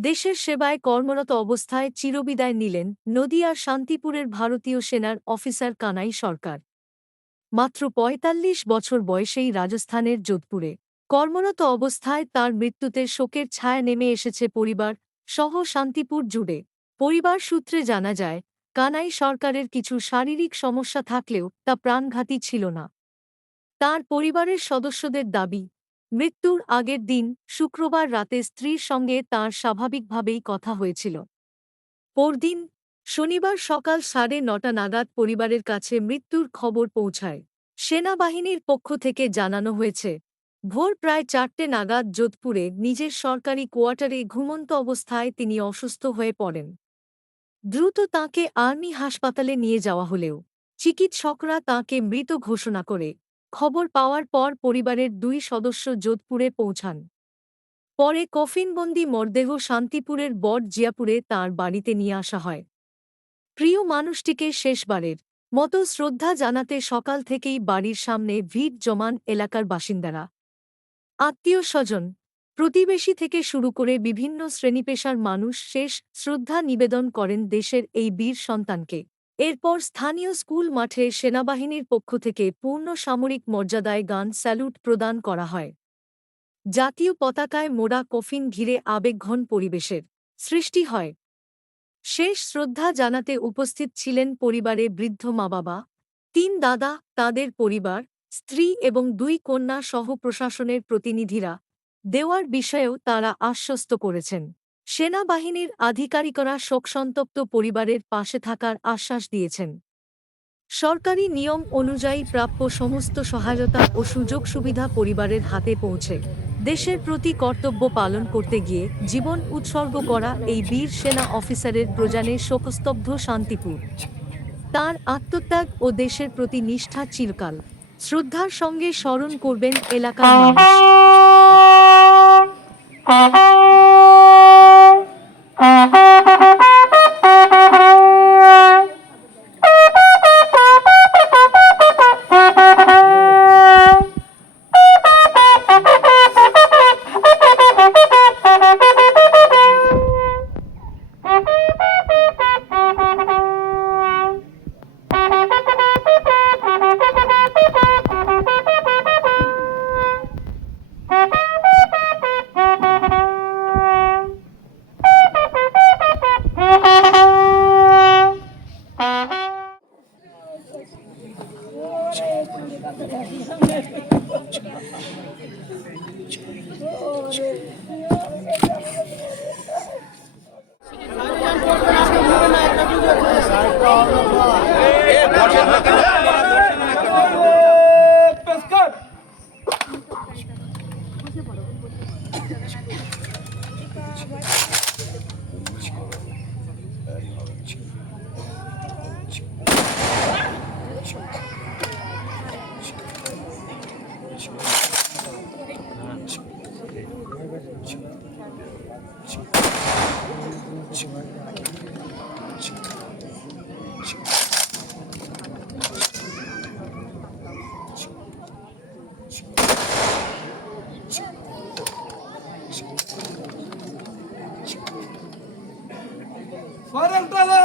দেশের সেবায় কর্মরত অবস্থায় চিরবিদায় নিলেন নদিয়ার শান্তিপুরের ভারতীয় সেনার অফিসার কানাই সরকার। মাত্র ৪৫ বছর বয়সেই রাজস্থানের যোধপুরে কর্মরত অবস্থায় তার মৃত্যুতে শোকের ছায়া নেমে এসেছে পরিবার সহ শান্তিপুর জুড়ে। পরিবার সূত্রে জানা যায়, কানাই সরকারের কিছু শারীরিক সমস্যা থাকলেও তা প্রাণঘাতী ছিল না। তার পরিবারের সদস্যদের দাবি, মৃত্যুর আগের দিন শুক্রবার রাতে স্ত্রীর সঙ্গে তাঁর স্বাভাবিকভাবেই কথা হয়েছিল। পরদিন শনিবার সকাল ৯:৩০ নাগাদ পরিবারের কাছে মৃত্যুর খবর পৌঁছায়। সেনাবাহিনীর পক্ষ থেকে জানানো হয়েছে, ভোর প্রায় ৪টে নাগাদ যোধপুরে নিজের সরকারি কোয়ার্টারে ঘুমন্ত অবস্থায় তিনি অসুস্থ হয়ে পড়েন। দ্রুত তাঁকে আর্মি হাসপাতালে নিয়ে যাওয়া হলেও চিকিৎসকরা তাঁকে মৃত ঘোষণা করে। খবর পাওয়ার পর পরিবারের ২ সদস্য যোধপুরে পৌঁছান। পরে কফিনবন্দি মরদেহ শান্তিপুরের বড় জিয়াপুরে তাঁর বাড়িতে নিয়ে আসা হয়। প্রিয় মানুষটিকে শেষবারের মতো শ্রদ্ধা জানাতে সকাল থেকেই বাড়ির সামনে ভিড় জমান এলাকার বাসিন্দারা। আত্মীয়-স্বজন, প্রতিবেশী থেকে শুরু করে বিভিন্ন শ্রেণীপেশার মানুষ শেষ শ্রদ্ধা নিবেদন করেন দেশের এই বীর সন্তানকে। এরপর স্থানীয় স্কুল মাঠে সেনাবাহিনীর পক্ষ থেকে পূর্ণ সামরিক মর্যাদায় গান স্যালুট প্রদান করা হয়। জাতীয় পতাকায় মোড়া কফিন ঘিরে আবেগঘন পরিবেশের সৃষ্টি হয়। শেষ শ্রদ্ধা জানাতে উপস্থিত ছিলেন পরিবারে বৃদ্ধ মা-বাবা, ৩ দাদা, তাঁদের পরিবার, স্ত্রী এবং ২ কন্যা সহ প্রশাসনের প্রতিনিধিরা। দেওয়ার বিষয়েও তাঁরা আশ্বস্ত করেছেন। সেনাবাহিনীর আধিকারিকরা শোকসন্তপ্ত পরিবারের পাশে থাকার আশ্বাস দিয়েছেন। সরকারি নিয়ম অনুযায়ী প্রাপ্য সমস্ত সহায়তা ও সুযোগ সুবিধা পরিবারের হাতে পৌঁছে দেশের প্রতি কর্তব্য পালন করতে গিয়ে জীবন উৎসর্গ করা এই বীর সেনা অফিসারের প্রজানে শোকস্তব্ধ শান্তিপুর। তার আত্মত্যাগ ও দেশের প্রতি নিষ্ঠা চিরকাল শ্রদ্ধার সঙ্গে স্মরণ করবেন এলাকার মানুষ। Farel